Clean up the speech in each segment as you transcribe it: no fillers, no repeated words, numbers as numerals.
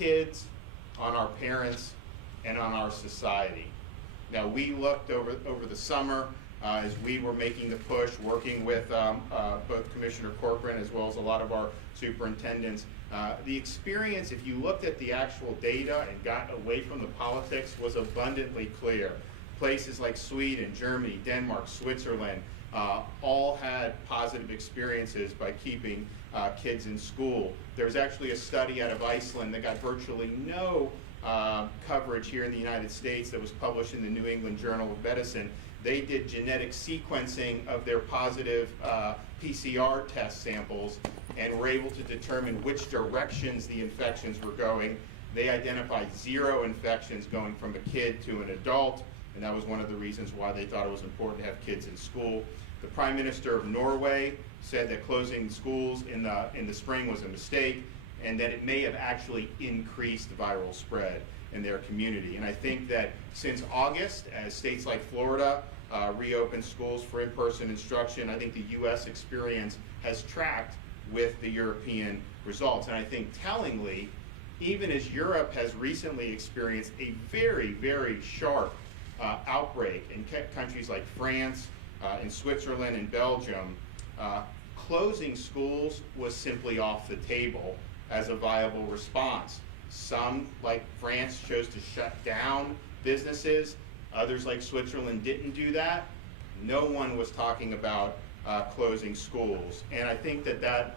kids, on our parents, and on our society. Now, we looked over the summer as we were making the push, working with both Commissioner Corcoran as well as a lot of our superintendents. The experience, if you looked at the actual data and got away from the politics, was abundantly clear. Places like Sweden, Germany, Denmark, Switzerland, all had positive experiences by keeping kids in school. There's actually a study out of Iceland that got virtually no coverage here in the United States that was published in the New England Journal of Medicine. They did genetic sequencing of their positive PCR test samples and were able to determine which directions the infections were going. They identified 0 infections going from a kid to an adult, and that was one of the reasons why they thought it was important to have kids in school. The Prime Minister of Norway said that closing schools in the spring was a mistake, and that it may have actually increased viral spread in their community. And I think that since August, as states like Florida reopened schools for in-person instruction, I think the U.S. experience has tracked with the European results. And I think tellingly, even as Europe has recently experienced a very, very sharp outbreak in countries like France, in Switzerland and Belgium, closing schools was simply off the table as a viable response. Some, like France, chose to shut down businesses. Others, like Switzerland, didn't do that. No one was talking about closing schools. And I think that that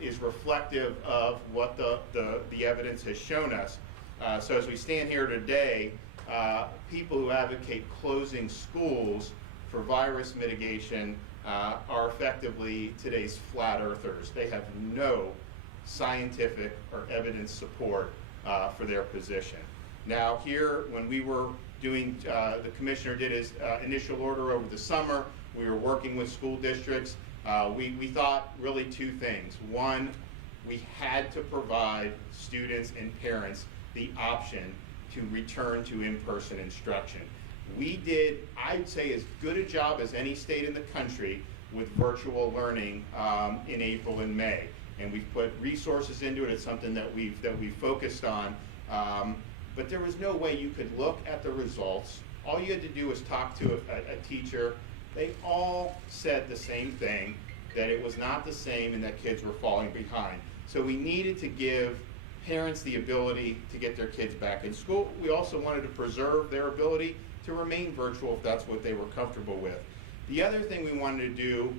is reflective of what the evidence has shown us. So as we stand here today, people who advocate closing schools for virus mitigation are effectively today's flat earthers. They have no scientific or evidence support for their position. Now here, when we were doing, the commissioner did his initial order over the summer, we were working with school districts. We thought really 2 things. One, we had to provide students and parents the option to return to in-person instruction. We did, I'd say, as good a job as any state in the country with virtual learning in April and May. And we've put resources into it. It's something that we've focused on. But there was no way you could look at the results. All you had to do was talk to a teacher. They all said the same thing, that it was not the same and that kids were falling behind. So we needed to give parents the ability to get their kids back in school. We also wanted to preserve their ability to remain virtual if that's what they were comfortable with. The other thing we wanted to do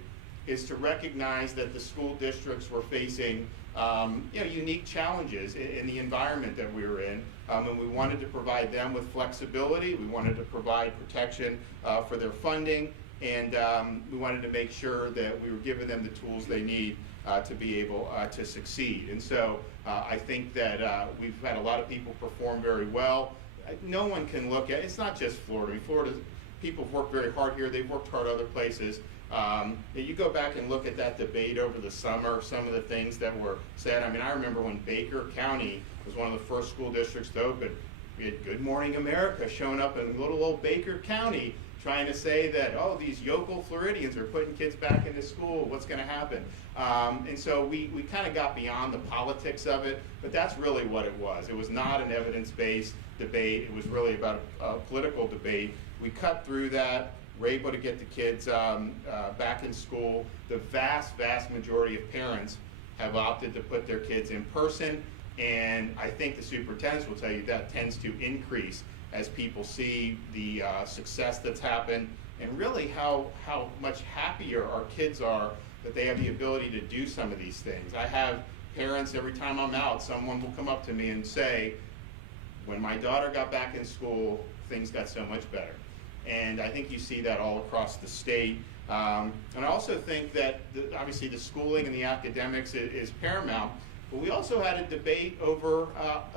is to recognize that the school districts were facing unique challenges in the environment that we were in, and we wanted to provide them with flexibility. We wanted to provide protection for their funding, and we wanted to make sure that we were giving them the tools they need to be able to succeed. And so I think that we've had a lot of people perform very well. No one can look at, it's not just Florida. I mean, Florida, people have worked very hard here. They've worked hard other places. You go back and look at that debate over the summer, some of the things that were said. I mean, I remember when Baker County was one of the first school districts to open, we had Good Morning America showing up in little old Baker County trying to say that, oh, these yokel Floridians are putting kids back into school, what's going to happen? And so we kind of got beyond the politics of it, but that's really what it was. It was not an evidence-based debate. It was really about a political debate. We cut through that. We're able to get the kids back in school. The vast, vast majority of parents have opted to put their kids in person, and I think the superintendents will tell you that tends to increase as people see the success that's happened, and really how much happier our kids are that they have the ability to do some of these things. I have parents, every time I'm out, someone will come up to me and say, when my daughter got back in school, things got so much better. And I think you see that all across the state. And I also think that obviously the schooling and the academics is paramount, but we also had a debate over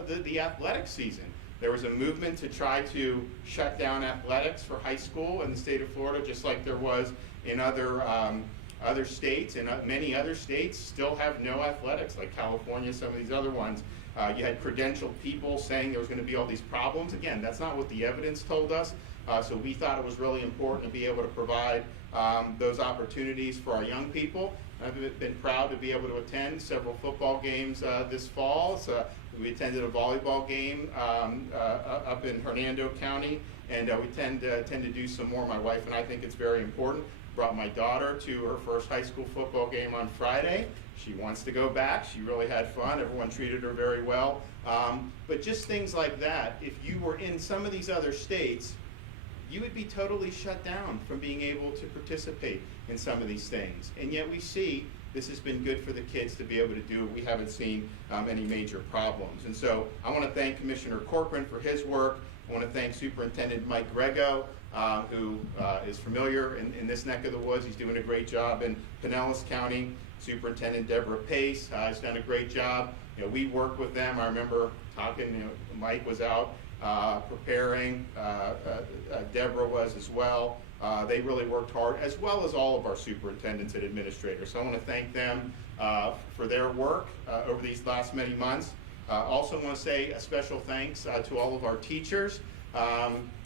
the athletic season. There was a movement to try to shut down athletics for high school in the state of Florida, just like there was in other states, and many other states still have no athletics, like California, some of these other ones. You had credentialed people saying there was going to be all these problems. Again, that's not what the evidence told us. So we thought it was really important to be able to provide those opportunities for our young people. I've been proud to be able to attend several football games this fall. So We attended a volleyball game up in Hernando County, and we tend to do some more. My wife and I think it's very important. Brought my daughter to her first high school football game on Friday. She wants to go back. She really had fun. Everyone treated her very well. But just things like that, if you were in some of these other states, you would be totally shut down from being able to participate in some of these things. And yet we see this has been good for the kids to be able to do it. We haven't seen any major problems. And so I want to thank Commissioner Corcoran for his work. I want to thank Superintendent Mike Grego, who is familiar in this neck of the woods. He's doing a great job in Pinellas County. Superintendent Deborah Pace has done a great job. We work with them. I remember talking, Mike was out preparing, Deborah was as well. They really worked hard, as well as all of our superintendents and administrators. So I want to thank them for their work over these last many months. Also want to say a special thanks to all of our teachers.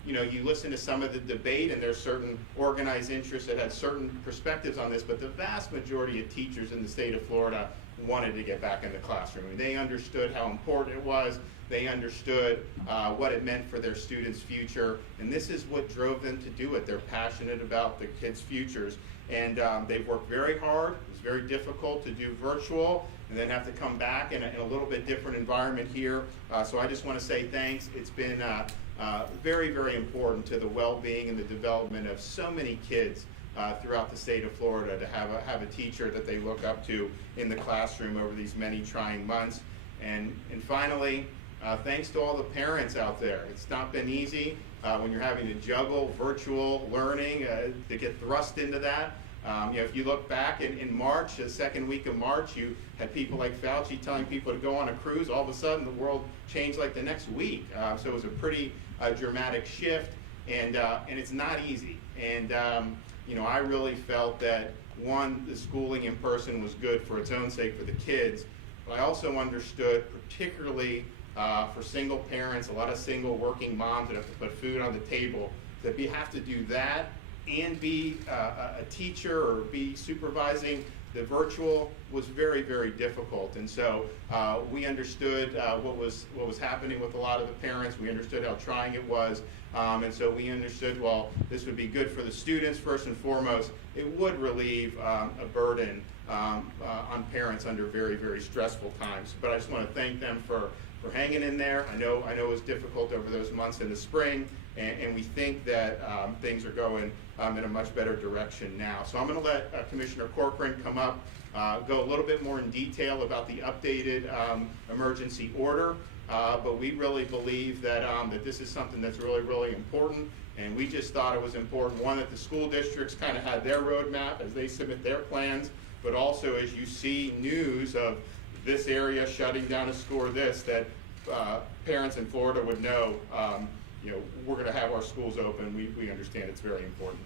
You listen to some of the debate, and there's certain organized interests that had certain perspectives on this, but the vast majority of teachers in the state of Florida wanted to get back in the classroom. And they understood how important it was. They understood what it meant for their students' future, and this is what drove them to do it. They're passionate about the kids' futures, and they've worked very hard. It's very difficult to do virtual and then have to come back in a little bit different environment here. So I just want to say thanks. It's been very, very important to the well-being and the development of so many kids throughout the state of Florida to have a teacher that they look up to in the classroom over these many trying months. And finally, thanks to all the parents out there. It's not been easy when you're having to juggle virtual learning to get thrust into that. If you look back in March, the second week of March, you had people like Fauci telling people to go on a cruise. All of a sudden, the world changed like the next week. So it was a pretty dramatic shift, and it's not easy. And I really felt that, one, the schooling in person was good for its own sake for the kids, but I also understood, particularly for single parents, a lot of single working moms that have to put food on the table, that we have to do that and be a teacher or be supervising the virtual was very, very difficult. And so we understood what was happening with a lot of the parents. We understood how trying it was. And so we understood, well, this would be good for the students first and foremost. It would relieve a burden on parents under very, very stressful times. But I just want to thank them for hanging in there. I know it was difficult over those months in the spring, and we think that things are going in a much better direction now. So I'm going to let Commissioner Corcoran come up, go a little bit more in detail about the updated emergency order. But we really believe that that this is something that's really, really important. And we just thought it was important, one, that the school districts kind of had their roadmap as they submit their plans, but also as you see news of this area shutting down a school or this, that parents in Florida would know, we're going to have our schools open. We understand it's very important.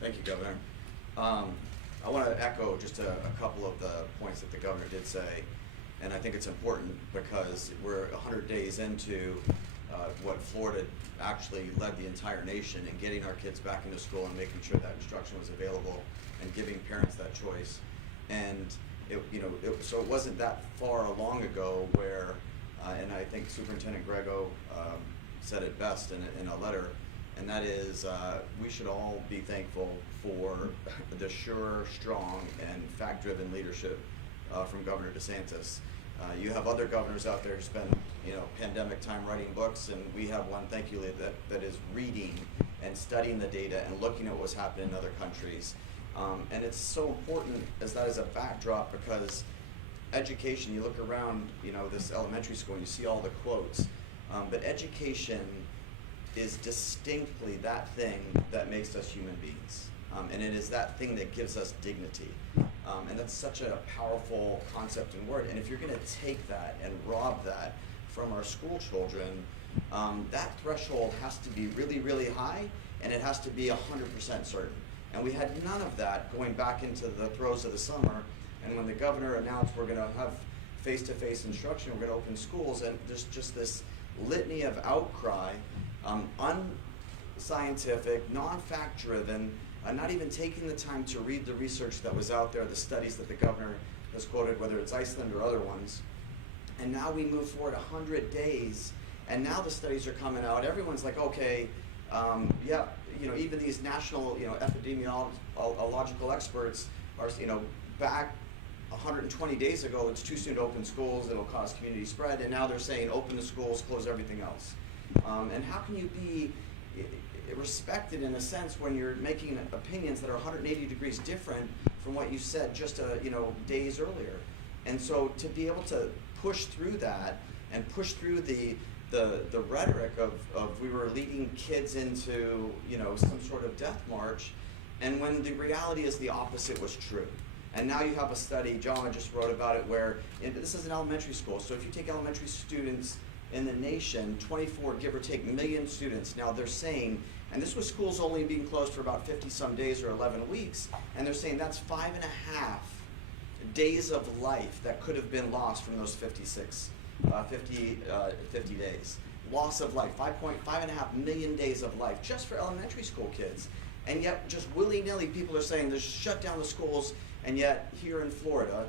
Thank you, Governor. I want to echo just a couple of the points that the governor did say, and I think it's important because we're 100 days into what Florida actually led the entire nation in getting our kids back into school and making sure that instruction was available and giving parents that choice. And so it wasn't that far along ago where, and I think Superintendent Grego said it best in a letter, and that is we should all be thankful for the sure, strong, and fact-driven leadership from Governor DeSantis. You have other governors out there who spend pandemic time writing books, and we have one, thankfully, that is reading and studying the data and looking at what's happening in other countries. And it's so important as that as a backdrop because education, you look around this elementary school and you see all the quotes, but education is distinctly that thing that makes us human beings. And it is that thing that gives us dignity. And that's such a powerful concept and word. And if you're going to take that and rob that from our school children, that threshold has to be really, really high, and it has to be 100% certain. And we had none of that going back into the throes of the summer. And when the governor announced we're going to have face-to-face instruction, we're going to open schools, and there's just this litany of outcry, unscientific, non-fact driven, not even taking the time to read the research that was out there, the studies that the governor has quoted, whether it's Iceland or other ones. And now we move forward 100 days, and now the studies are coming out. Everyone's like, okay, yeah, even these national, epidemiological experts are, back 120 days ago, it's too soon to open schools, it'll cause community spread, and now they're saying open the schools, close everything else. And how can you be respected in a sense when you're making opinions that are 180 degrees different from what you said just days earlier? And so to be able to push through that and push through the rhetoric of we were leading kids into some sort of death march, and when the reality is the opposite was true. And now you have a study, John just wrote about it, where this is an elementary school. So if you take elementary students in the nation, 24 give or take million students. Now they're saying, and this was schools only being closed for about 50 some days or 11 weeks, and they're saying that's 5.5 days of life that could have been lost from those 50 days. Loss of life, 5.5 million days of life just for elementary school kids. And yet just willy-nilly people are saying to shut down the schools, and yet here in Florida,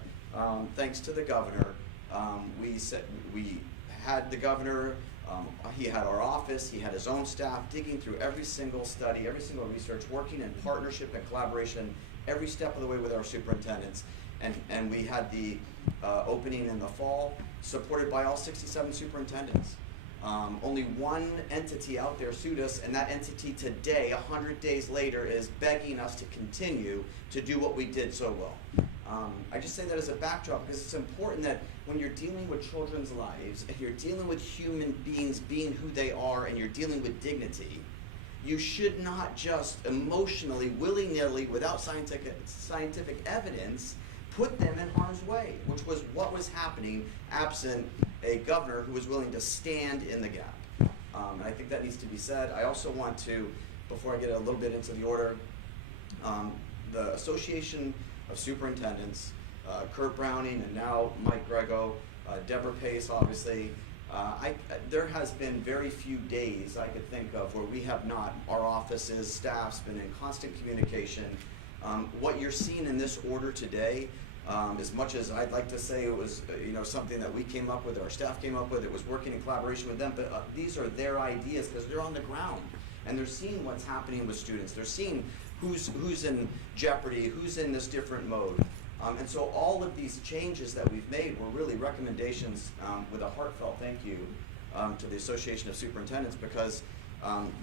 thanks to the governor, we had the governor, he had our office, he had his own staff digging through every single study, every single research, working in partnership and collaboration every step of the way with our superintendents. And we had the opening in the fall, supported by all 67 superintendents. Only one entity out there sued us, and that entity today, 100 days later, is begging us to continue to do what we did so well. I just say that as a backdrop because it's important that when you're dealing with children's lives, and you're dealing with human beings being who they are, and you're dealing with dignity, you should not just emotionally, willy-nilly, without scientific evidence, put them in harm's way, which was what was happening absent a governor who was willing to stand in the gap. And I think that needs to be said. I also want to, before I get a little bit into the order, the Association of Superintendents, Kurt Browning and now Mike Grego, Deborah Pace, obviously, there has been very few days I could think of where we have not, our offices, staff's been in constant communication. What you're seeing in this order today, as much as I'd like to say it was something that we came up with, our staff came up with, it was working in collaboration with them, but these are their ideas because they're on the ground and they're seeing what's happening with students. They're seeing who's in jeopardy, who's in this different mode. And so all of these changes that we've made were really recommendations with a heartfelt thank you to the Association of Superintendents, because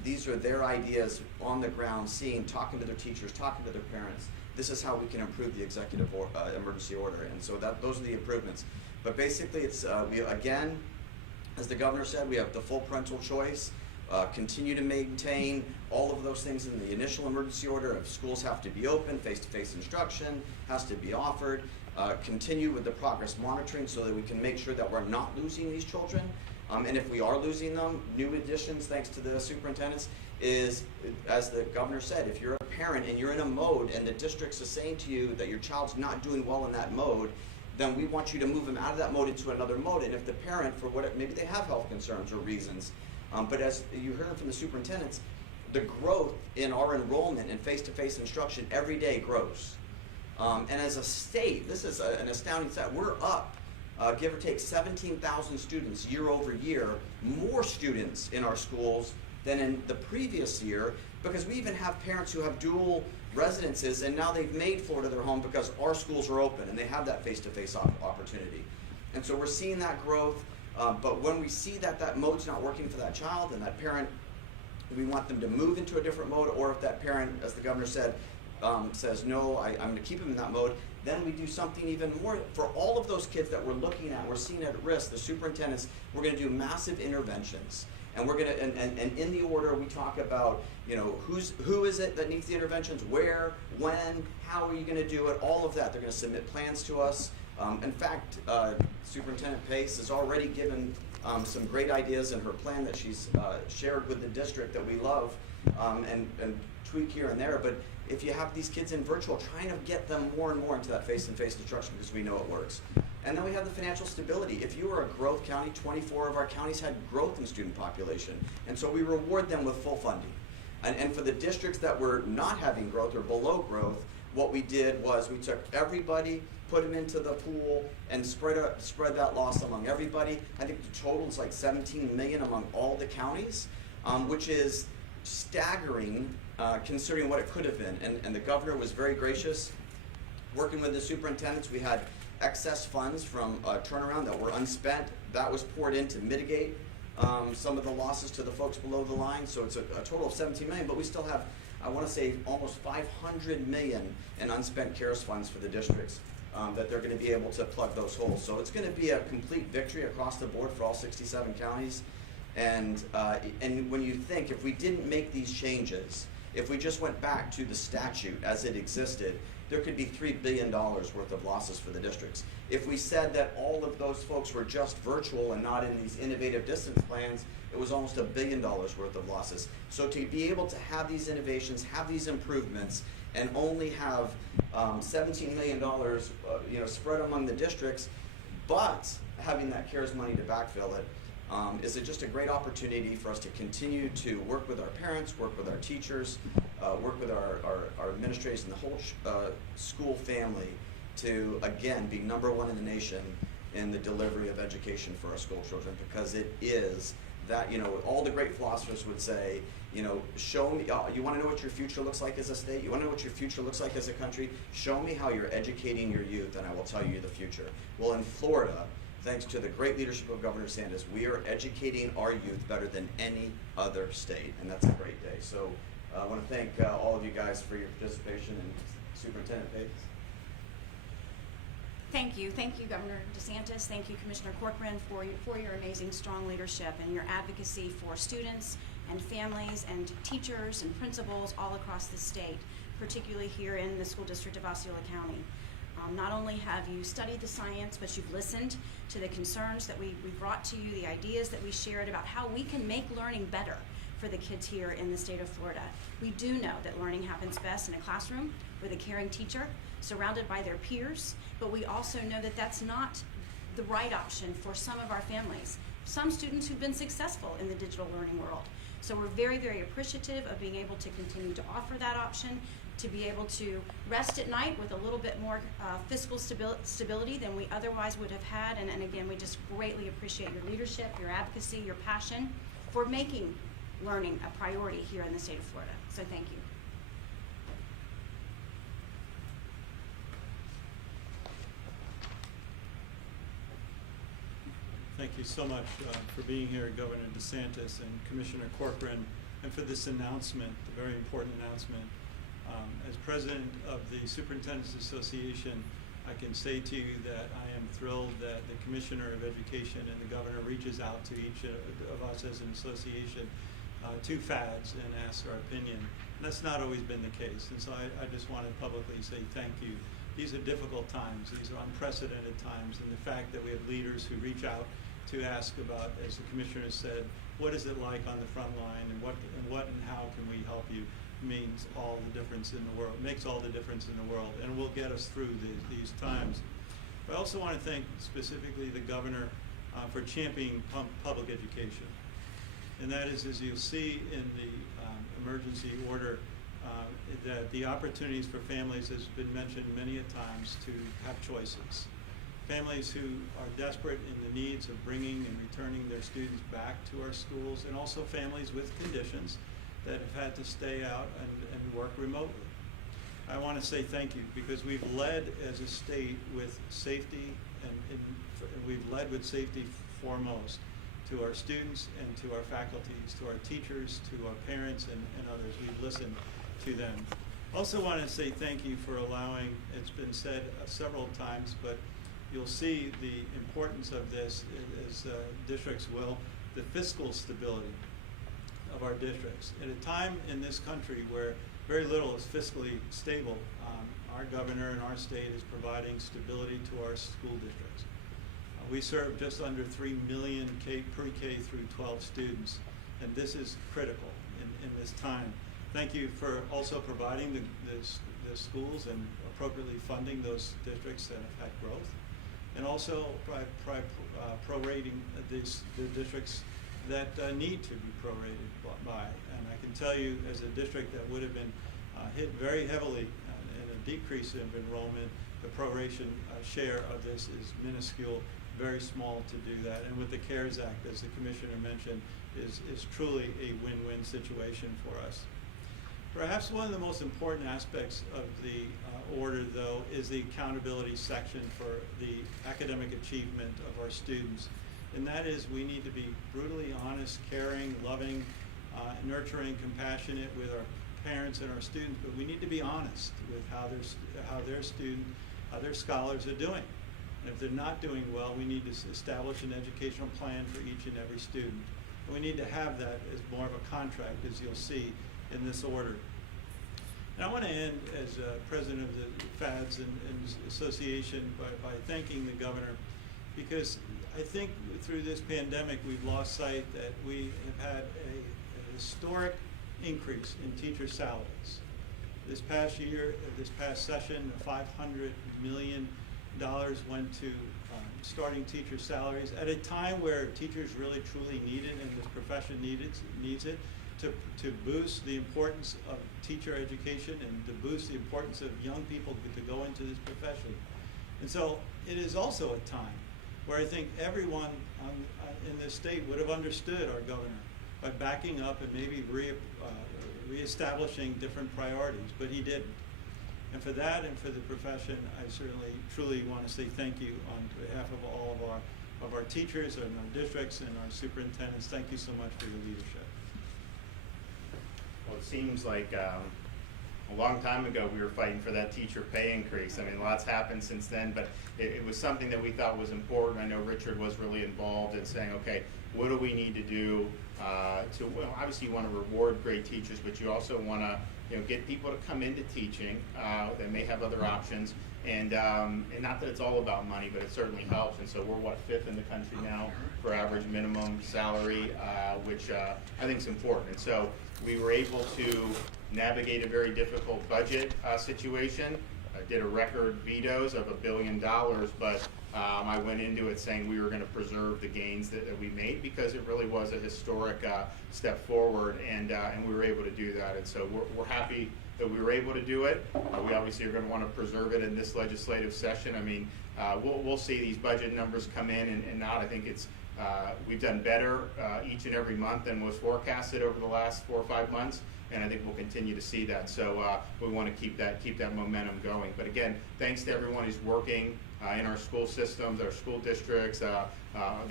these are their ideas on the ground, talking to their teachers, talking to their parents. This is how we can improve the executive emergency order, and so those are the improvements. But basically, it's again, as the governor said, we have the full parental choice. Continue to maintain all of those things in the initial emergency order. If schools have to be open, face-to-face instruction has to be offered. Continue with the progress monitoring so that we can make sure that we're not losing these children. And if we are losing them, new additions, thanks to the superintendents, is, as the governor said, if you're a parent and you're in a mode and the districts are saying to you that your child's not doing well in that mode, then we want you to move them out of that mode into another mode. And if the parent, for whatever, maybe they have health concerns or reasons, but as you heard from the superintendents, the growth in our enrollment in face-to-face instruction every day grows. And as a state, this is an astounding stat, we're up, give or take 17,000 students year over year, more students in our schools than in the previous year, because we even have parents who have dual residences and now they've made Florida their home because our schools are open and they have that face-to-face opportunity. And so we're seeing that growth. But when we see that mode's not working for that child and that parent, we want them to move into a different mode, or if that parent, as the governor said, says, no, I'm going to keep them in that mode, then we do something even more. For all of those kids that we're looking at, we're seeing at risk, the superintendents, we're going to do massive interventions. And we're going to, and in the order we talk about, who is it that needs the interventions, where, when, how are you going to do it, all of that. They're going to submit plans to us. In fact, Superintendent Pace has already given some great ideas in her plan that she's shared with the district that we love and tweak here and there. But if you have these kids in virtual, trying to get them more and more into that face-to-face instruction because we know it works. And then we have the financial stability. If you are a growth county, 24 of our counties had growth in student population. And so we reward them with full funding. And for the districts that were not having growth or below growth, what we did was we took everybody, put them into the pool, and spread that loss among everybody. I think the total is like 17 million among all the counties, which is staggering considering what it could have been. And the governor was very gracious. Working with the superintendents, we had excess funds from a turnaround that were unspent. That was poured in to mitigate some of the losses to the folks below the line. So it's a total of 17 million, but we still have, I want to say, almost 500 million in unspent CARES funds for the districts that they're going to be able to plug those holes. So it's going to be a complete victory across the board for all 67 counties. And when you think, if we didn't make these changes, if we just went back to the statute as it existed, there could be $3 billion worth of losses for the districts. If we said that all of those folks were just virtual and not in these innovative distance plans, it was almost $1 billion worth of losses. So to be able to have these innovations, have these improvements, and only have $17 million spread among the districts, but having that CARES money to backfill it, is it just a great opportunity for us to continue to work with our parents, work with our teachers, work with our administrators and the whole school family to, again, be #1 in the nation in the delivery of education for our school children, because it is that, all the great philosophers would say, show me, you want to know what your future looks like as a state? You want to know what your future looks like as a country? Show me how you're educating your youth, and I will tell you the future. Well, in Florida, thanks to the great leadership of Governor DeSantis, we are educating our youth better than any other state, and that's a great day. So I want to thank all of you guys for your participation, and Superintendent Bates. Thank you, Governor DeSantis. Thank you, Commissioner Corcoran, for your amazing, strong leadership and your advocacy for students and families and teachers and principals all across the state, particularly here in the school district of Osceola County. Not only have you studied the science, but you've listened to the concerns that we brought to you, the ideas that we shared about how we can make learning better for the kids here in the state of Florida. We do know that learning happens best in a classroom with a caring teacher, surrounded by their peers, but we also know that that's not the right option for some of our families. Some students who've been successful in the digital learning world. So we're very, very appreciative of being able to continue to offer that option, to be able to rest at night with a little bit more fiscal stability than we otherwise would have had. And again, we just greatly appreciate your leadership, your advocacy, your passion for making learning a priority here in the state of Florida. So thank you. Thank you so much for being here, Governor DeSantis and Commissioner Corcoran, and for this announcement, the very important announcement. As president of the Superintendents Association, I can say to you that I am thrilled that the Commissioner of Education and the Governor reaches out to each of us as an association to FADS and asks our opinion. And that's not always been the case, and so I just want to publicly say thank you. These are difficult times, these are unprecedented times, and the fact that we have leaders who reach out to ask about, as the Commissioner said, what is it like on the front line, and what and how can we help you, means all the difference in the world, makes all the difference in the world, and will get us through these times. I also want to thank specifically the Governor for championing public education. And that is, as you'll see in the emergency order, that the opportunities for families has been mentioned many a times to have choices. Families who are desperate in the needs of bringing and returning their students back to our schools, and also families with conditions that have had to stay out and work remotely. I want to say thank you, because we've led as a state with safety, and we've led with safety foremost to our students and to our faculties, to our teachers, to our parents and others. We've listened to them. Also want to say thank you for allowing, it's been said several times, but you'll see the importance of this as districts will, the fiscal stability of our districts. At a time in this country where very little is fiscally stable, our governor and our state is providing stability to our school districts. We serve just under 3 million pre-K through 12 students, and this is critical in this time. Thank you for also providing the schools and appropriately funding those districts that have had growth, and also prorating the districts that need to be prorated by. And I can tell you, as a district that would have been hit very heavily in a decrease of enrollment, the proration share of this is minuscule, very small to do that. And with the CARES Act, as the Commissioner mentioned, is truly a win-win situation for us. Perhaps one of the most important aspects of the order, though, is the accountability section for the academic achievement of our students. And that is, we need to be brutally honest, caring, loving, nurturing, compassionate with our parents and our students, but we need to be honest with how their scholars are doing. And if they're not doing well, we need to establish an educational plan for each and every student. And we need to have that as more of a contract, as you'll see in this order. And I want to end as president of the FADS and Association by thanking the governor, because I think through this pandemic we've lost sight that we have had a historic increase in teacher salaries. This past year, this past session, $500 million went to starting teacher salaries at a time where teachers really truly need it and this profession needs it to boost the importance of teacher education and to boost the importance of young people to go into this profession. And so it is also a time where I think everyone in this state would have understood our governor by backing up and maybe reestablishing different priorities, but he didn't. And for that and for the profession, I certainly, truly want to say thank you on behalf of all of our teachers and our districts and our superintendents. Thank you so much for your leadership. Well, it seems like a long time ago we were fighting for that teacher pay increase. I mean, lots happened since then, but it was something that we thought was important. I know Richard was really involved in saying, okay, what do we need to do well, obviously you want to reward great teachers, but you also want to get people to come into teaching that may have other options. And not that it's all about money, but it certainly helps. And so we're, what, 5th in the country now for average minimum salary, which I think is important. And so we were able to navigate a very difficult budget situation. I did a record vetoes of $1 billion, but I went into it saying we were going to preserve the gains that we made because it really was a historic step forward, and we were able to do that. And so we're happy that we were able to do it. We obviously are going to want to preserve it in this legislative session. I mean, we'll see these budget numbers come in and not. I think it's we've done better each and every month than was forecasted over the last 4 or 5 months, and I think we'll continue to see that. So we want to keep that momentum going. But again, thanks to everyone who's working in our school systems, our school districts, the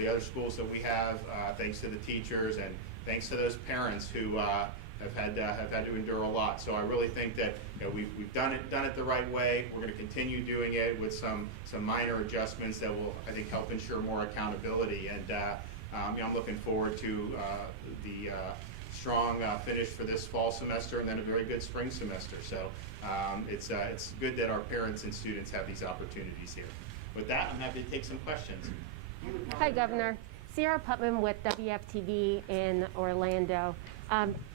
other schools that we have. Thanks to the teachers and thanks to those parents who have had to endure a lot. So I really think that we've done it the right way. We're going to continue doing it with some minor adjustments that will, I think, help ensure more accountability. And I'm looking forward to the strong finish for this fall semester and then a very good spring semester. So it's good that our parents and students have these opportunities here. With that, I'm happy to take some questions. Hi, Governor. Sierra Putman with WFTV in Orlando.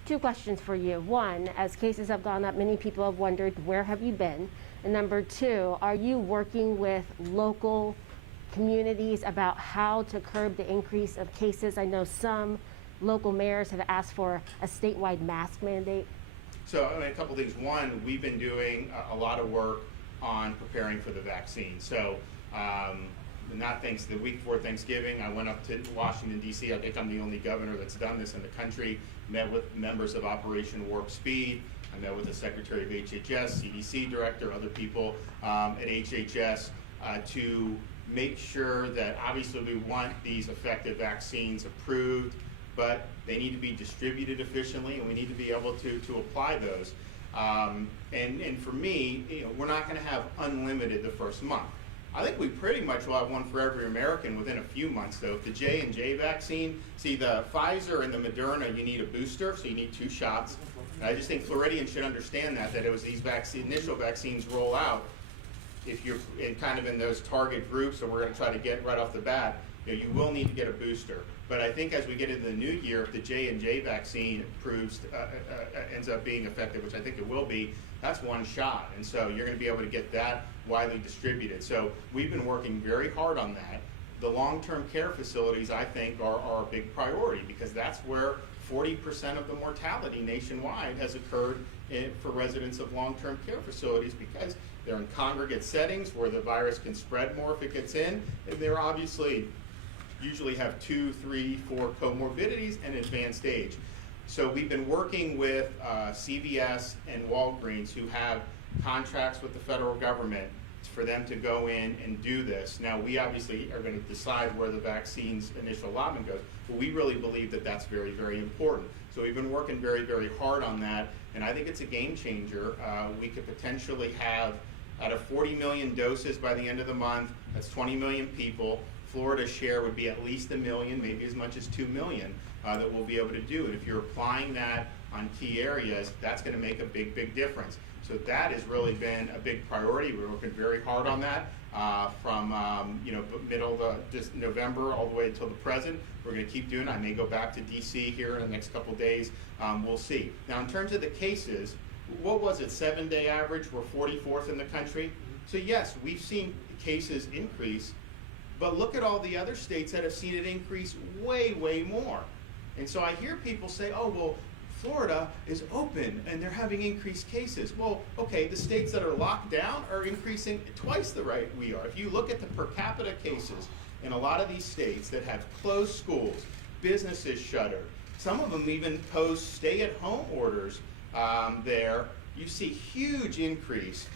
2 questions for you. One, as cases have gone up, many people have wondered, where have you been? And number 2, are you working with local communities about how to curb the increase of cases? I know some local mayors have asked for a statewide mask mandate. So I mean, a couple things. One, we've been doing a lot of work on preparing for the vaccine. So the week before Thanksgiving, I went up to Washington, D.C. I think I'm the only governor that's done this in the country. Met with members of Operation Warp Speed. I met with the Secretary of HHS, CDC Director, other people at HHS to make sure that obviously we want these effective vaccines approved, but they need to be distributed efficiently, and we need to be able to apply those. And for me, we're not going to have unlimited the first month. I think we pretty much will have one for every American within a few months, though. If the J&J vaccine, see the Pfizer and the Moderna, you need a booster, so you need 2 shots. And I just think Floridians should understand that it was these initial vaccines roll out. If you're in those target groups, so we're going to try to get right off the bat, you will need to get a booster. But I think as we get into the new year, if the J&J vaccine ends up being effective, which I think it will be, that's 1 shot. And so you're going to be able to get that widely distributed. So we've been working very hard on that. The long-term care facilities, I think, are a big priority because that's where 40% of the mortality nationwide has occurred for residents of long-term care facilities because They're in congregate settings where the virus can spread more if it gets in. And they're obviously usually have 2, 3, 4 comorbidities and advanced age. So we've been working with CVS and Walgreens, who have contracts with the federal government, for them to go in and do this. Now, we obviously are going to decide where the vaccine's initial allotment goes, but we really believe that that's very, very important. So we've been working very, very hard on that, and I think it's a game changer. We could potentially have, out of 40 million doses by the end of the month, that's 20 million people. Florida's share would be at least 1 million, maybe as much as 2 million that we'll be able to do. And if you're applying that on key areas, that's going to make a big, big difference. So that has really been a big priority. We're working very hard on that from middle of just November all the way until the present. We're going to keep doing it. I may go back to DC here in the next couple of days. We'll see. Now, in terms of the cases, what was it, 7-day average? We're 44th in the country. So yes, we've seen cases increase, but look at all the other states that have seen it increase way, way more. And so I hear people say, oh, well, Florida is open and they're having increased cases. Well, okay, the states that are locked down are increasing twice the rate we are. If you look at the per capita cases in a lot of these states that have closed schools, businesses shuttered, some of them even post stay-at-home orders there, you see huge increase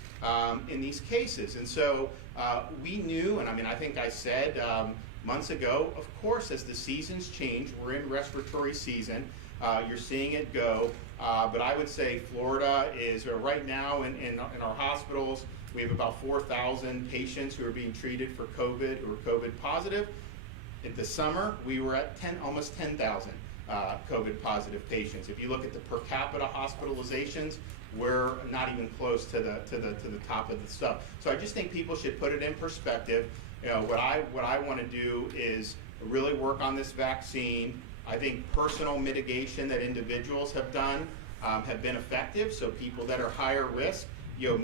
in these cases. And so we knew, and I think I said months ago, of course, as the seasons change, we're in respiratory season, you're seeing it go, but I would say Florida is right now in our hospitals, we have about 4,000 patients who are being treated for COVID or COVID positive. In the summer, we were at almost 10,000 COVID positive patients. If you look at the per capita hospitalizations, we're not even close to the top of the stuff. So I just think people should put it in perspective. What I want to do is really work on this vaccine. I think personal mitigation that individuals have done have been effective. So people that are higher risk,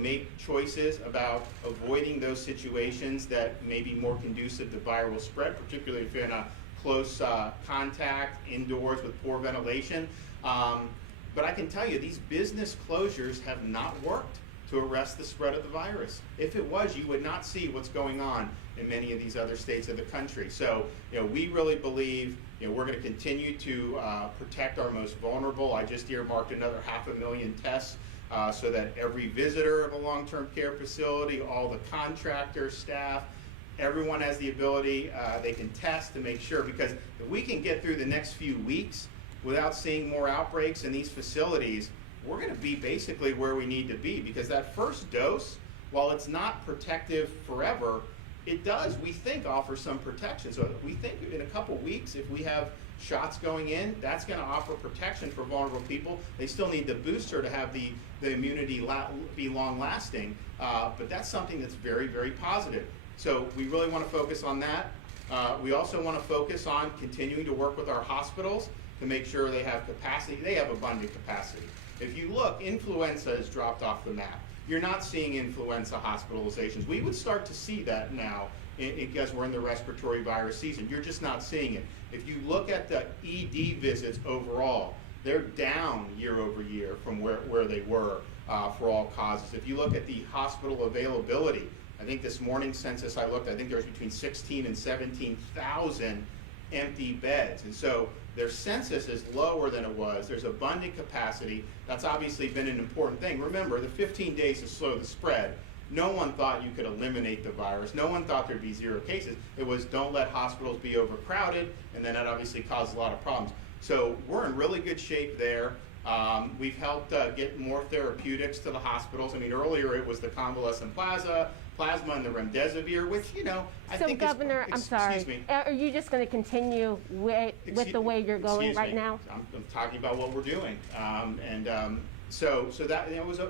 make choices about avoiding those situations that may be more conducive to viral spread, particularly if you're in a close contact indoors with poor ventilation. But I can tell you, these business closures have not worked to arrest the spread of the virus. If it was, you would not see what's going on in many of these other states of the country. So, we really believe, we're going to continue to protect our most vulnerable. I just earmarked another 500,000 tests so that every visitor of a long-term care facility, all the contractor staff, everyone has the ability, they can test to make sure, because if we can get through the next few weeks without seeing more outbreaks in these facilities, we're going to be basically where we need to be, because that first dose, while it's not protective forever, it does, we think, offer some protection. So we think in a couple weeks, if we have shots going in, that's going to offer protection for vulnerable people. They still need the booster to have the immunity be long-lasting, but that's something that's very, very positive. So we really want to focus on that. We also want to focus on continuing to work with our hospitals to make sure they have capacity. They have abundant capacity. If you look, influenza has dropped off the map. You're not seeing influenza hospitalizations. We would start to see that now because we're in the respiratory virus season. You're just not seeing it. If you look at the ED visits overall, they're down year over year from where they were for all causes. If you look at the hospital availability, I think this morning's census I looked, I think there was between 16 and 17,000 empty beds. And so their census is lower than it was. There's abundant capacity. That's obviously been an important thing. Remember, the 15 days to slow the spread, no one thought you could eliminate the virus. No one thought there'd be 0 cases. It was don't let hospitals be overcrowded, and then that obviously caused a lot of problems. So we're in really good shape there. We've helped get more therapeutics to the hospitals. I mean, earlier it was the convalescent plasma and the remdesivir, which, I think Governor, I'm sorry. Excuse me. Are you just going to continue with the way you're going right now? I'm talking about what we're doing. So that, was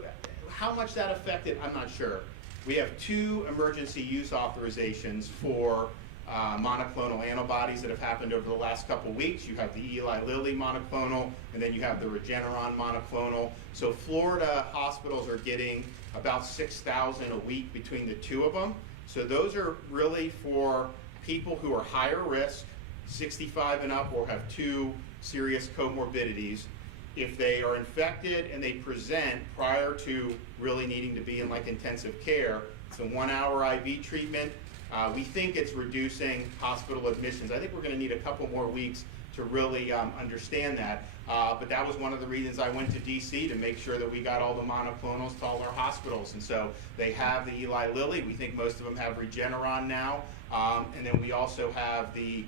how much that affected, I'm not sure. We have 2 emergency use authorizations for monoclonal antibodies that have happened over the last couple weeks. You have the Eli Lilly monoclonal, and then you have the Regeneron monoclonal. So Florida hospitals are getting about 6,000 a week between the 2 of them. So those are really for people who are higher risk, 65 and up, or have 2 serious comorbidities. if they are infected and they present prior to really needing to be in like intensive care, it's a 1 hour IV treatment. We think it's reducing hospital admissions. I think we're gonna need a couple more weeks to really understand that. But that was one of the reasons I went to DC, to make sure that we got all the monoclonals to all our hospitals. And so they have the Eli Lilly. We think most of them have Regeneron now. And then we also have the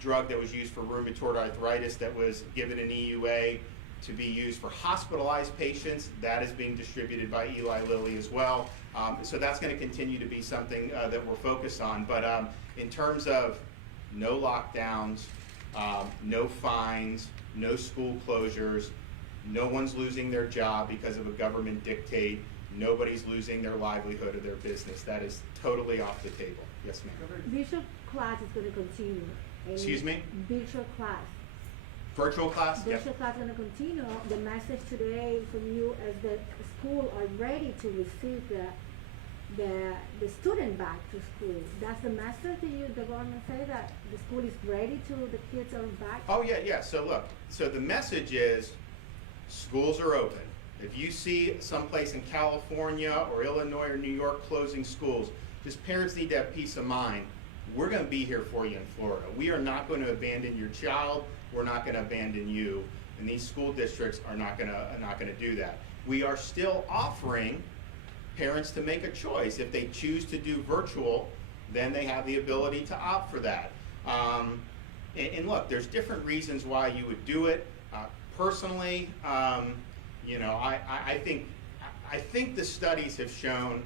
drug that was used for rheumatoid arthritis that was given an EUA to be used for hospitalized patients. That is being distributed by Eli Lilly as well. So that's going to continue to be something that we're focused on. But in terms of no lockdowns, no fines, no school closures, no one's losing their job because of a government dictate, nobody's losing their livelihood or their business. That is totally off the table. Yes, ma'am. Virtual class is going to continue. Excuse me? Virtual class. Virtual class? Yep. Virtual class is going to continue. The message today from you is that school are ready to receive the student back to school. That's the message that the government say, that the school is ready to, the kids are back. Oh, yeah. So look, so the message is schools are open. If you see someplace in California or Illinois or New York closing schools, just parents need to have peace of mind. We're going to be here for you in Florida. We are not going to abandon your child. We're not going to abandon you. And these school districts are not going to do that. We are still offering parents to make a choice. If they choose to do virtual, then they have the ability to opt for that. And look, there's different reasons why you would do it. Personally, you know, I think the studies have shown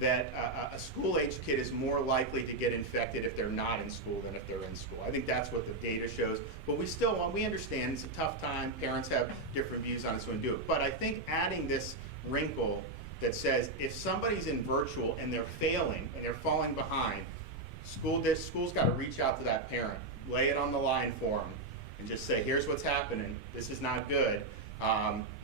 that a school-age kid is more likely to get infected if they're not in school than if they're in school. I think that's what the data shows. But we understand it's a tough time. Parents have different views on it, so we do it. But I think adding this wrinkle that says if somebody's in virtual and they're failing and they're falling behind, school's got to reach out to that parent, lay it on the line for them, and just say, here's what's happening. This is not good.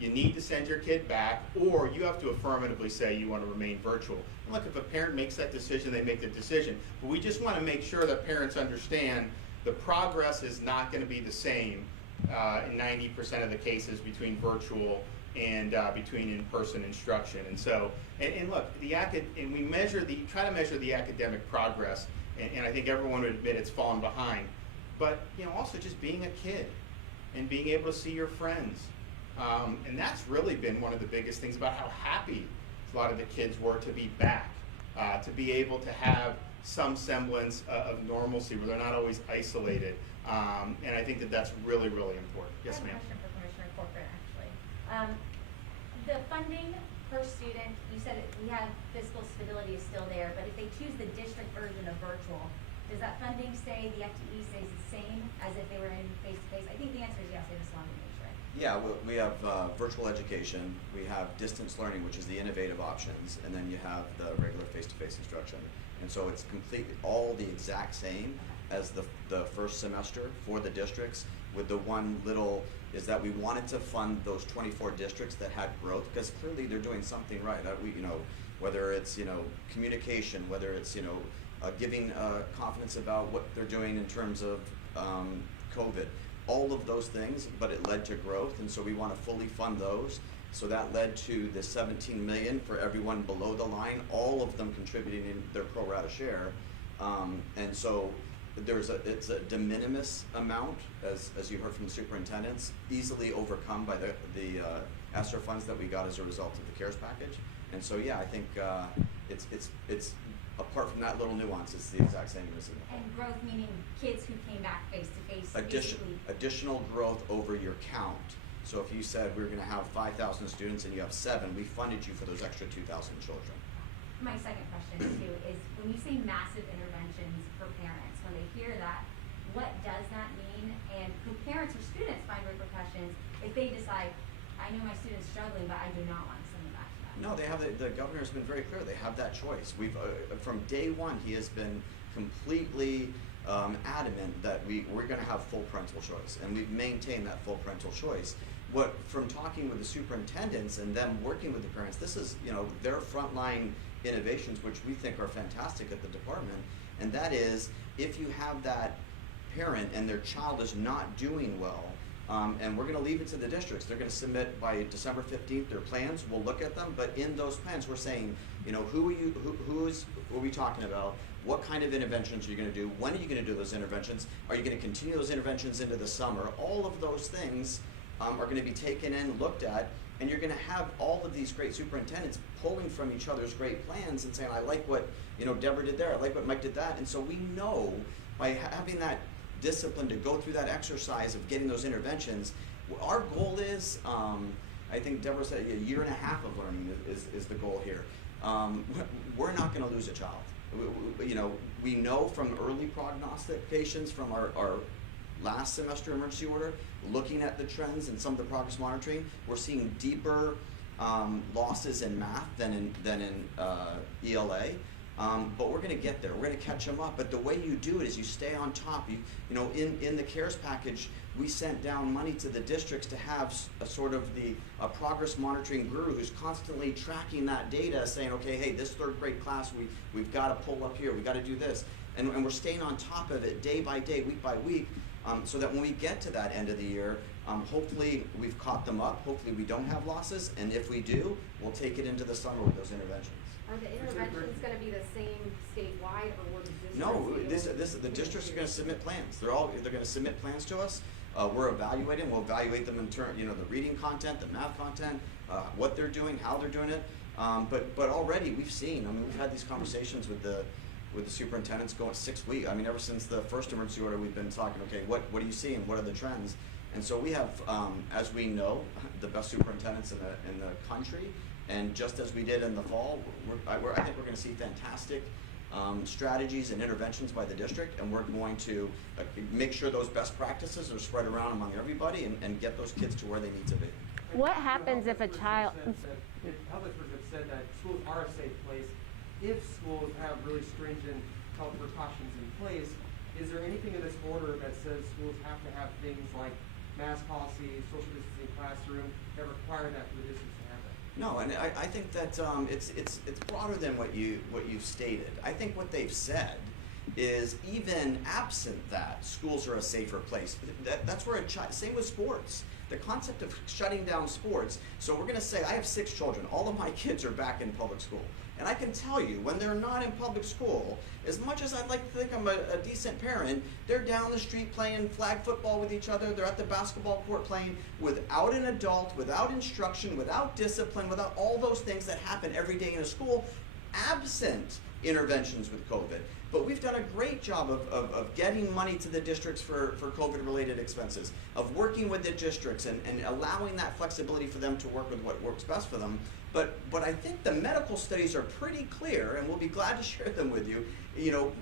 You need to send your kid back, or you have to affirmatively say you want to remain virtual. And look, if a parent makes that decision, they make the decision. But we just want to make sure that parents understand the progress is not going to be the same in 90% of the cases between virtual and between in-person instruction. And so, and look, we try to measure the academic progress, and I think everyone would admit it's fallen behind. But you know, also just being a kid and being able to see your friends. And that's really been one of the biggest things about how happy a lot of the kids were to be back, to be able to have some semblance of normalcy where they're not always isolated. And I think that that's really, really important. Yes, ma'am. I have a question for Commissioner Corcoran, actually. The funding per student, you said we have fiscal stability is still there, but if they choose the district version of virtual, does that funding stay, the FTE stays the same as if they were in face-to-face? I think the answer is yes, I just wanted to make sure. Yeah, we have virtual education, we have distance learning, which is the innovative options, and then you have the regular face-to-face instruction. And so it's completely all the exact same as the first semester for the districts, with the one little is that we wanted to fund those 24 districts that had growth, because clearly they're doing something right. Whether it's communication, whether it's giving confidence about what they're doing in terms of COVID, all of those things, but it led to growth, and so we want to fully fund those. So that led to the $17 million for everyone below the line, all of them contributing in their pro rata share, and so it's a de minimis amount, as you heard from the superintendents, easily overcome by the ESSER funds that we got as a result of the CARES package. And so yeah, I think it's apart from that little nuance, it's the exact same as And growth meaning kids who came back face to face. Additional growth over your count. So if you said we're going to have 5,000 students and you have 7, we funded you for those extra 2,000 children. My second question too is, when you say massive interventions for parents, when they hear that, what does that mean? And could parents or students find repercussions if they decide, I know my student's struggling, but I do not want to send them back to that? No, they have the governor has been very clear. They have that choice. We've from day one, he has been completely adamant that we're going to have full parental choice, and we've maintained that full parental choice. From talking with the superintendents and them working with the parents, this is their frontline innovations, which we think are fantastic at the department, and that is if you have that parent and their child is not doing well, And we're gonna leave it to the districts. They're gonna submit by December 15th their plans, we'll look at them, but in those plans, we're saying, you know, who are we talking about? What kind of interventions are you gonna do? When are you gonna do those interventions? Are you gonna continue those interventions into the summer? All of those things are gonna be taken in, looked at, and you're gonna have all of these great superintendents pulling from each other's great plans and saying, I like what, you know, Deborah did there, I like what Mike did that. And so we know by having that discipline to go through that exercise of getting those interventions, our goal is, I think Deborah said a year and a half of learning is the goal here. We're not gonna lose a child. You know, we know from early prognostications from our last semester emergency order, looking at the trends and some of the progress monitoring, we're seeing deeper losses in math than in ELA. But we're going to get there. We're going to catch them up. But the way you do it is you stay on top. You know, in the CARES package, we sent down money to the districts to have a sort of a progress monitoring guru who's constantly tracking that data, saying, okay, hey, this third grade class, we've got to pull up here. We've got to do this. And we're staying on top of it day by day, week by week, so that when we get to that end of the year, hopefully we've caught them up. Hopefully we don't have losses. And if we do, we'll take it into the summer with those interventions. Are the interventions going to be the same statewide, or will the districts? No, the districts are going to submit plans. They're going to submit plans to us. We're evaluating. We'll evaluate them in turn. You know, the reading content, the math content, what they're doing, how they're doing it. But already we've seen. I mean, we've had these conversations with the superintendents going 6 weeks. I mean, ever since the first emergency order, we've been talking. Okay, what are you seeing? What are the trends? And so we have, as we know, the best superintendents in the country. And just as we did in the fall, I think we're going to see fantastic strategies and interventions by the district, and we're going to make sure those best practices are spread around among everybody and get those kids to where they need to be. What happens if a child? Health experts have said that schools are a safe place if schools have really stringent health precautions in place. Is there anything in this order that says schools have to have things like mask policy, social distancing classroom that require that for the districts to have that? No, and I think that it's broader than what you've stated. I think what they've said is even absent that, schools are a safer place. That's where same with sports. The concept of shutting down sports. So we're going to say, I have 6 children. All of my kids are back in public school. And I can tell you, when they're not in public school, as much as I'd like to think I'm a decent parent, they're down the street playing flag football with each other. They're at the basketball court playing without an adult, without instruction, without discipline, without all those things that happen every day in a school, absent interventions with COVID. But we've done a great job of getting money to the districts for COVID-related expenses, of working with the districts and allowing that flexibility for them to work with what works best for them. But I think the medical studies are pretty clear, and we'll be glad to share them with you. You know,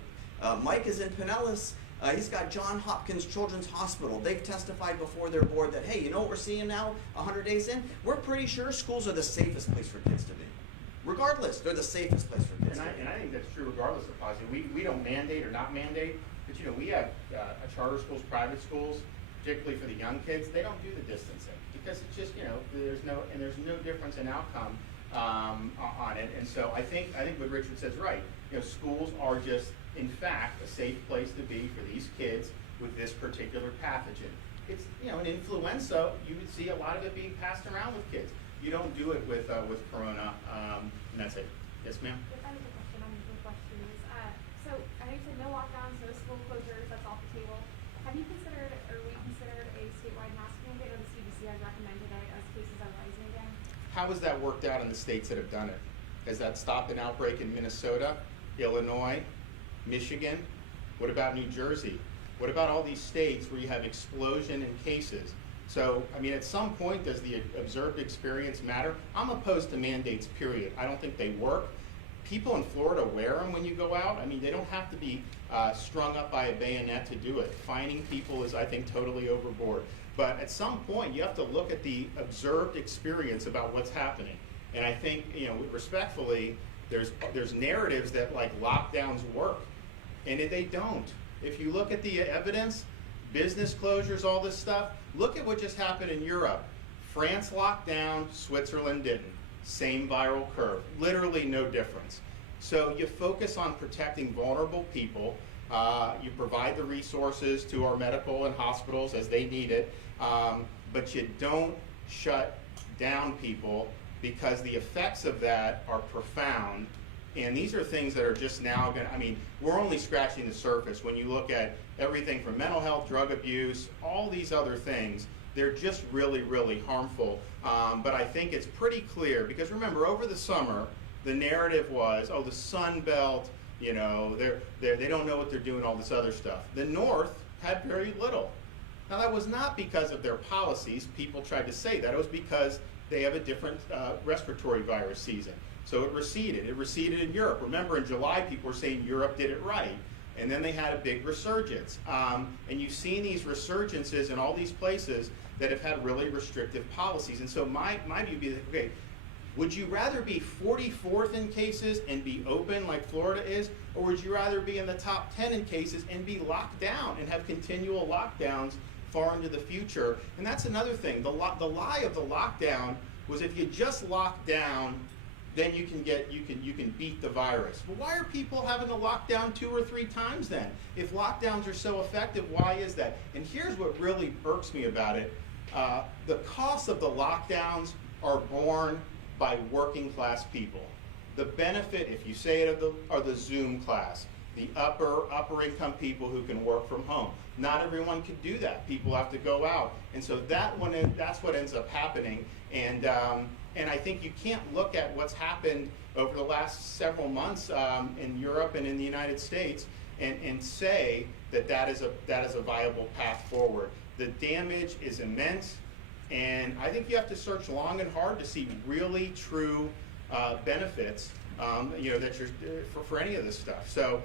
Mike is in Pinellas. He's got Johns Hopkins Children's Hospital. They've testified before their board that, hey, you know what we're seeing now, 100 days in? We're pretty sure schools are the safest place for kids to be. Regardless, they're the safest place for kids. And I think that's true regardless of policy. We don't mandate or not mandate, but you know, we have charter schools, private schools, particularly for the young kids, they don't do the distancing because it's just, you know, there's no difference in outcome on it. And so I think what Richard says is right. You know, schools are just, in fact, a safe place to be for these kids with this particular pathogen. It's, you know, an influenza, you would see a lot of it being passed around with kids. You don't do it with Corona, and that's it. Yes, ma'am? If I have a question on the questions. So I know you said no lockdowns, no school closures, that's off the table. Have you considered or reconsidered a statewide mask mandate, or the CDC has recommended it as cases are rising again? How has that worked out in the states that have done it? Has that stopped an outbreak in Minnesota, Illinois, Michigan? What about New Jersey? What about all these states where you have explosion in cases? So, I mean, at some point, does the observed experience matter? I'm opposed to mandates, period. I don't think they work. People in Florida wear them when you go out. I mean, they don't have to be strung up by a bayonet to do it. Fining people is, I think, totally overboard. But at some point, you have to look at the observed experience about what's happening. And I think, you know, respectfully, there's narratives that, like, lockdowns work, and they don't. If you look at the evidence, business closures, all this stuff, look at what just happened in Europe. France locked down, Switzerland didn't. Same viral curve, literally no difference. So you focus on protecting vulnerable people, You provide the resources to our medical and hospitals as they need it, but you don't shut down people, because the effects of that are profound. And these are things that are just now going to, I mean, we're only scratching the surface when you look at everything from mental health, drug abuse, all these other things. They're just really, really harmful. But I think it's pretty clear, because remember, over the summer, the narrative was, oh, the Sun Belt, you know, they don't know what they're doing, all this other stuff. The North had very little. Now, that was not because of their policies. People tried to say that. It was because they have a different respiratory virus season. So it receded. It receded in Europe. Remember, in July, people were saying Europe did it right. And then they had a big resurgence. And you've seen these resurgences in all these places that have had really restrictive policies. And so my view would be, okay, would you rather be 44th in cases and be open like Florida is, or would you rather be in the top 10 in cases and be locked down and have continual lockdowns far into the future? And that's another thing. The lie of the lockdown was, if you just lock down, then you can beat the virus. Well, why are people having to lock down 2 or 3 times then? If lockdowns are so effective, why is that? And here's what really irks me about it. The costs of the lockdowns are borne by working class people. The benefit, if you say it, are the Zoom class, the upper income people who can work from home. Not everyone can do that. People have to go out. And so that's what ends up happening. And I think you can't look at what's happened over the last several months in Europe and in the United States and say that is a viable path forward. The damage is immense, and I think you have to search long and hard to see really true benefits, you know, that you're for any of this stuff. So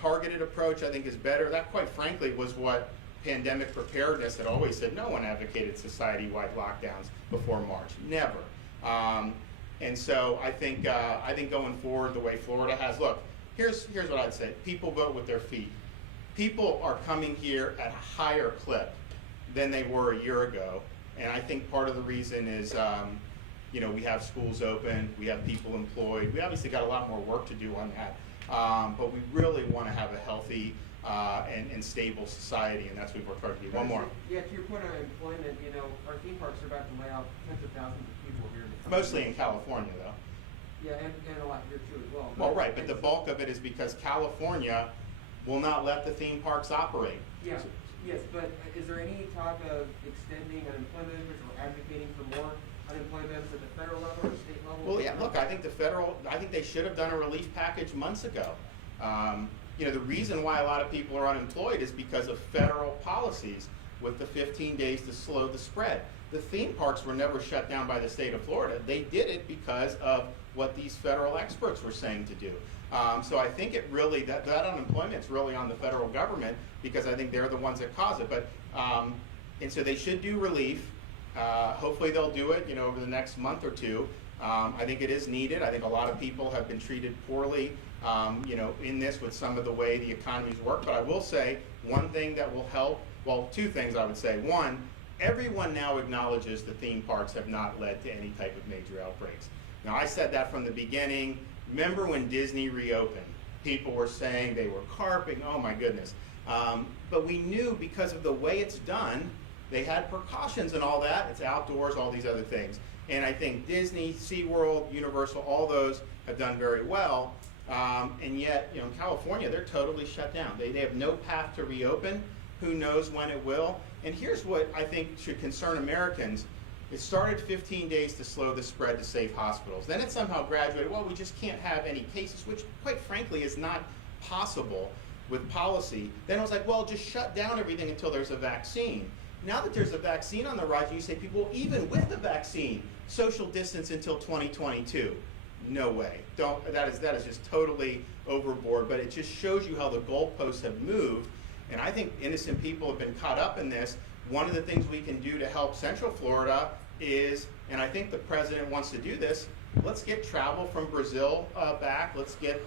targeted approach, I think, is better. That, quite frankly, was what pandemic preparedness had always said. No one advocated society-wide lockdowns before March, never. And so I think going forward, the way Florida has, look, here's what I'd say. People vote with their feet. People are coming here at a higher clip than they were a year ago. And I think part of the reason is, you know, we have schools open, we have people employed. We obviously got a lot more work to do on that. But we really want to have a healthy and stable society, and that's what we've worked hard to do. One more. Yeah, to your point on employment, you know, our theme parks are about to lay off tens of thousands of people here. Mostly in California, though. Yeah, and a lot here too as well. Well, right, but the bulk of it is because California will not let the theme parks operate. Yeah, yes, but is there any talk of extending unemployment benefits or advocating for more unemployment benefits at the federal level or state level? Well, yeah, look, I think they should have done a relief package months ago. You know, the reason why a lot of people are unemployed is because of federal policies with the 15 days to slow the spread. The theme parks were never shut down by the state of Florida. They did it because of what these federal experts were saying to do. So I think it really, that unemployment's really on the federal government, because I think they're the ones that cause it. But, and so they should do relief. Hopefully they'll do it, you know, over the next month or two. I think it is needed. I think a lot of people have been treated poorly, you know, in this with some of the way the economies work. But I will say one thing that will help, well, 2 things I would say. One, everyone now acknowledges the theme parks have not led to any type of major outbreaks. Now, I said that from the beginning. Remember when Disney reopened? People were saying they were carping, oh my goodness. But we knew, because of the way it's done, they had precautions and all that. It's outdoors, all these other things. And I think Disney, SeaWorld, Universal, all those have done very well. And yet, you know, in California, they're totally shut down. They have no path to reopen. Who knows when it will? And here's what I think should concern Americans. It started 15 days to slow the spread to save hospitals. Then it somehow graduated, well, we just can't have any cases, which quite frankly is not possible with policy. Then it was like, well, just shut down everything until there's a vaccine. Now that there's a vaccine on the rise, you say, people, even with the vaccine, social distance until 2022. No way. That is just totally overboard, but it just shows you how the goalposts have moved. And I think innocent people have been caught up in this. One of the things we can do to help Central Florida is, and I think the president wants to do this, let's get travel from Brazil back. Let's get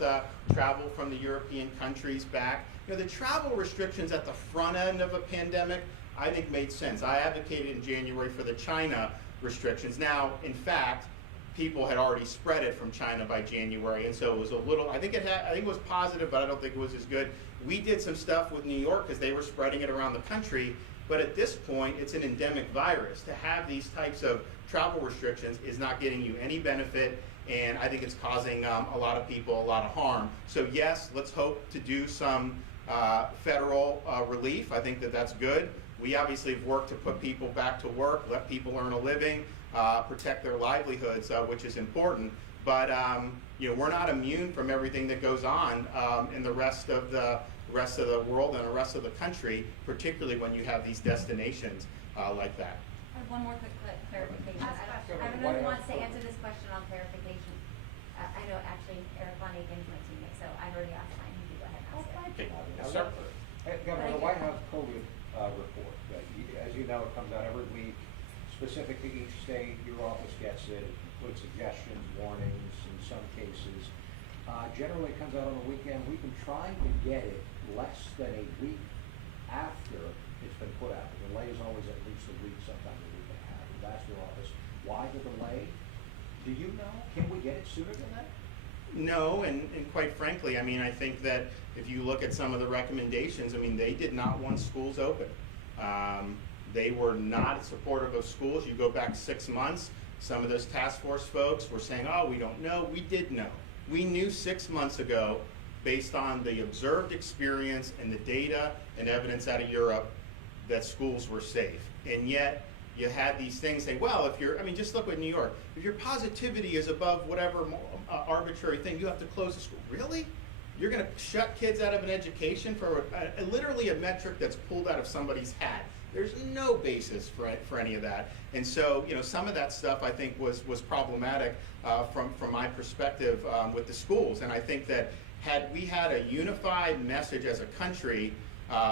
travel from the European countries back. You know, the travel restrictions at the front end of a pandemic, I think, made sense. I advocated in January for the China restrictions. Now, in fact, people had already spread it from China by January, and so it was a little. I think it was positive, but I don't think it was as good. we did some stuff with New York because they were spreading it around the country, but at this point, it's an endemic virus. To have these types of travel restrictions is not getting you any benefit, and I think it's causing a lot of people a lot of harm. So yes, let's hope to do some federal relief. I think that that's good. We obviously have worked to put people back to work, let people earn a living, protect their livelihoods, which is important. But you know, we're not immune from everything that goes on in the rest of the world and the rest of the country, particularly when you have these destinations like that. I have one more quick clarification. Ask I question. don't know who wants to answer this question on clarification. I know actually Eric Von Aiken is my teammate, so I've already asked mine. You can go ahead and ask it. Yes, sir. Hey, Governor, the White House COVID report, that as you know, it comes out every week, specific to each state, your office gets it, it includes suggestions, warnings in some cases. Generally, it comes out on the weekend. We've been trying to get it less than a week after it's been put out. The delay is always at least a week, sometimes a week and a half. We've asked your office, why the delay? Do you know? Can we get it sooner than that? No, and quite frankly, I mean, I think that if you look at some of the recommendations, I mean, they did not want schools open. They were not supportive of schools. You go back 6 months, some of those task force folks were saying, oh, we don't know. We did know. We knew 6 months ago, based on the observed experience and the data and evidence out of Europe, that schools were safe. And yet, you had these things saying, well, if you're, I mean, just look at New York. If your positivity is above whatever arbitrary thing, you have to close the school. Really? You're going to shut kids out of an education for literally a metric that's pulled out of somebody's hat. There's no basis for any of that. And so, you know, some of that stuff I think was problematic from my perspective with the schools. And I think that had we had a unified message as a country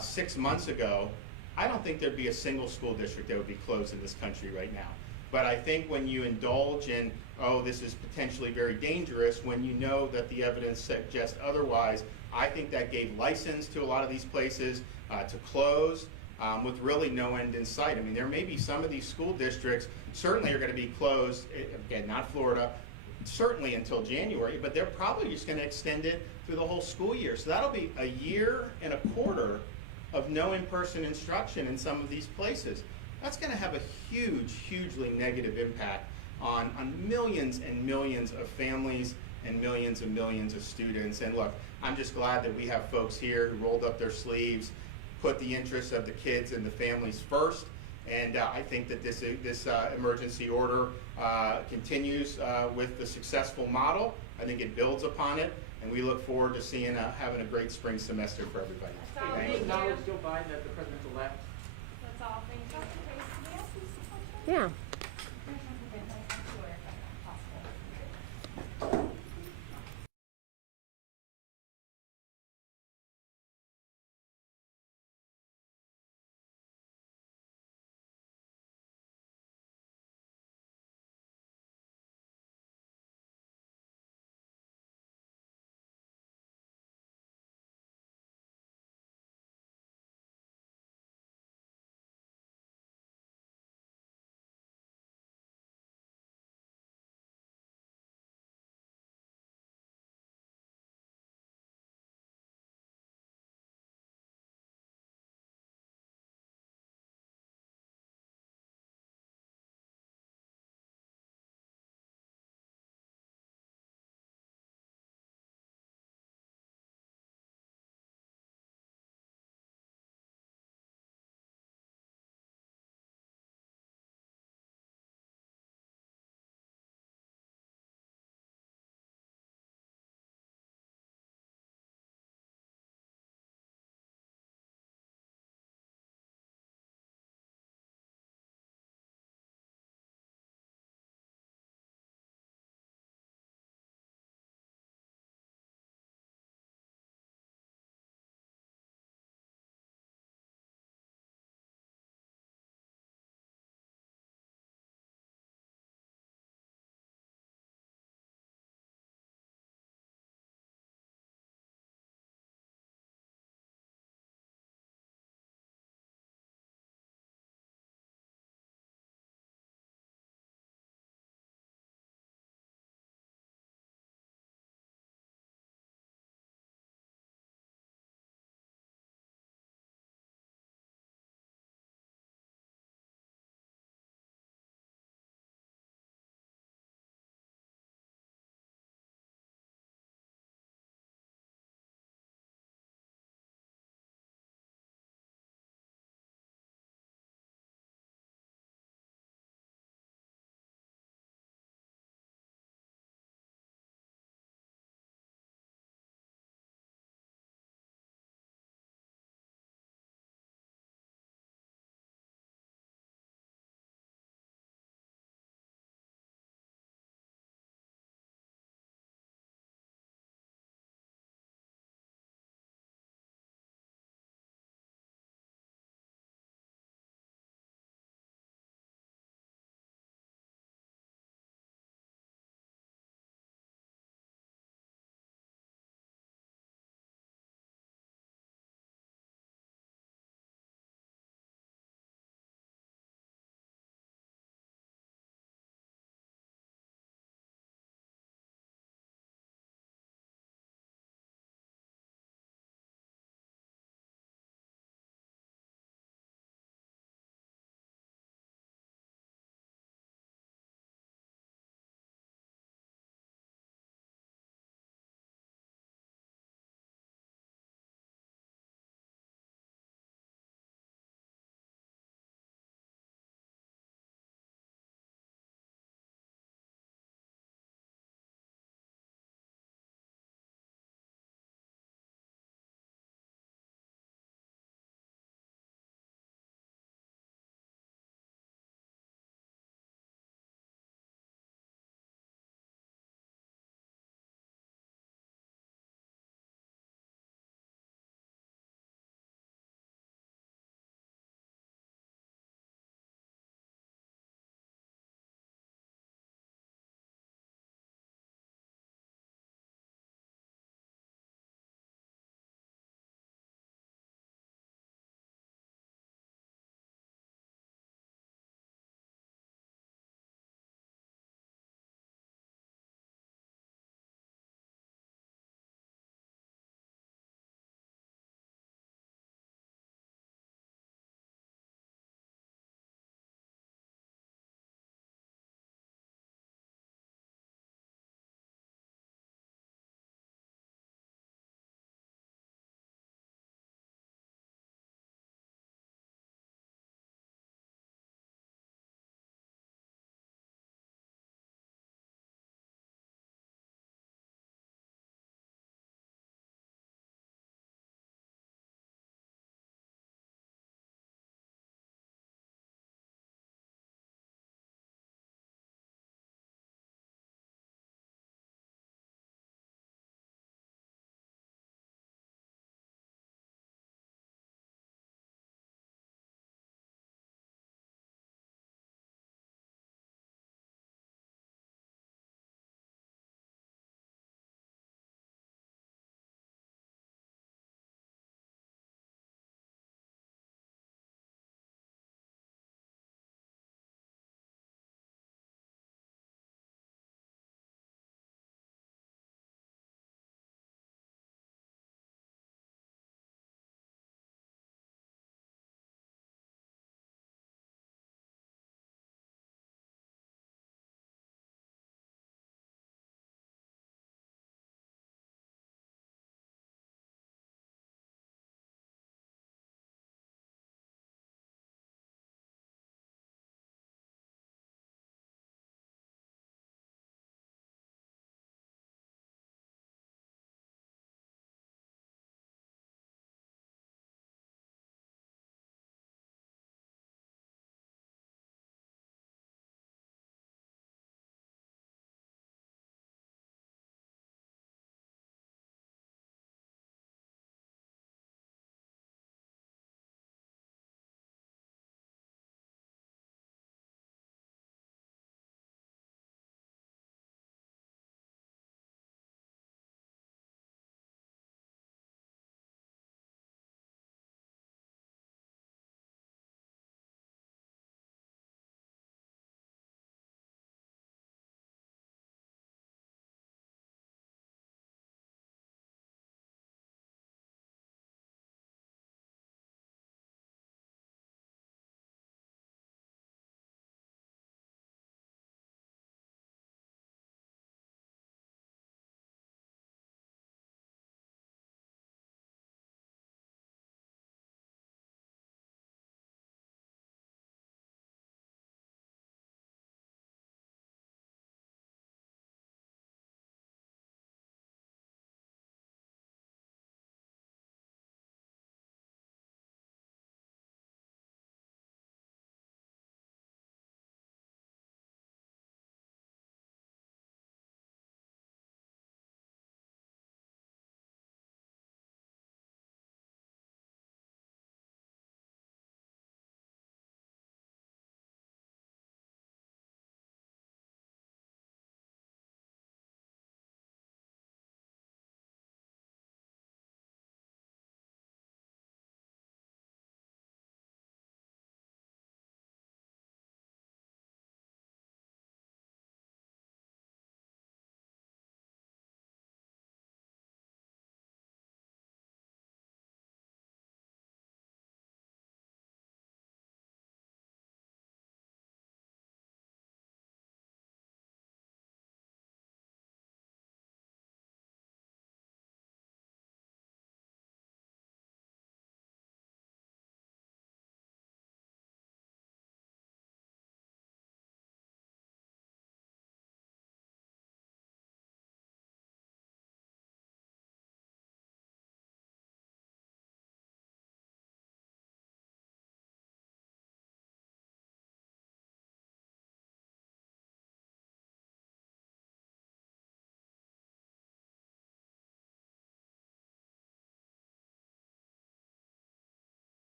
6 months ago, I don't think there'd be a single school district that would be closed in this country right now. But I think when you indulge in, oh, this is potentially very dangerous, when you know that the evidence suggests otherwise, I think that gave license to a lot of these places to close with really no end in sight. I mean, there may be some of these school districts certainly are going to be closed, again, not Florida, certainly until January, but they're probably just going to extend it through the whole school year. So that'll be a year and a quarter of no in-person instruction in some of these places. That's going to have a hugely negative impact on millions and millions of families and millions of students. And look, I'm just glad that we have folks here who rolled up their sleeves, put the interests of the kids and the families first. And I think that this emergency order continues with the successful model. I think it builds upon it, and we look forward to seeing having a great spring semester for everybody. That's all. Hey, Thank you. acknowledge Joe Biden as the president-elect. That's all. Thank you. Yeah.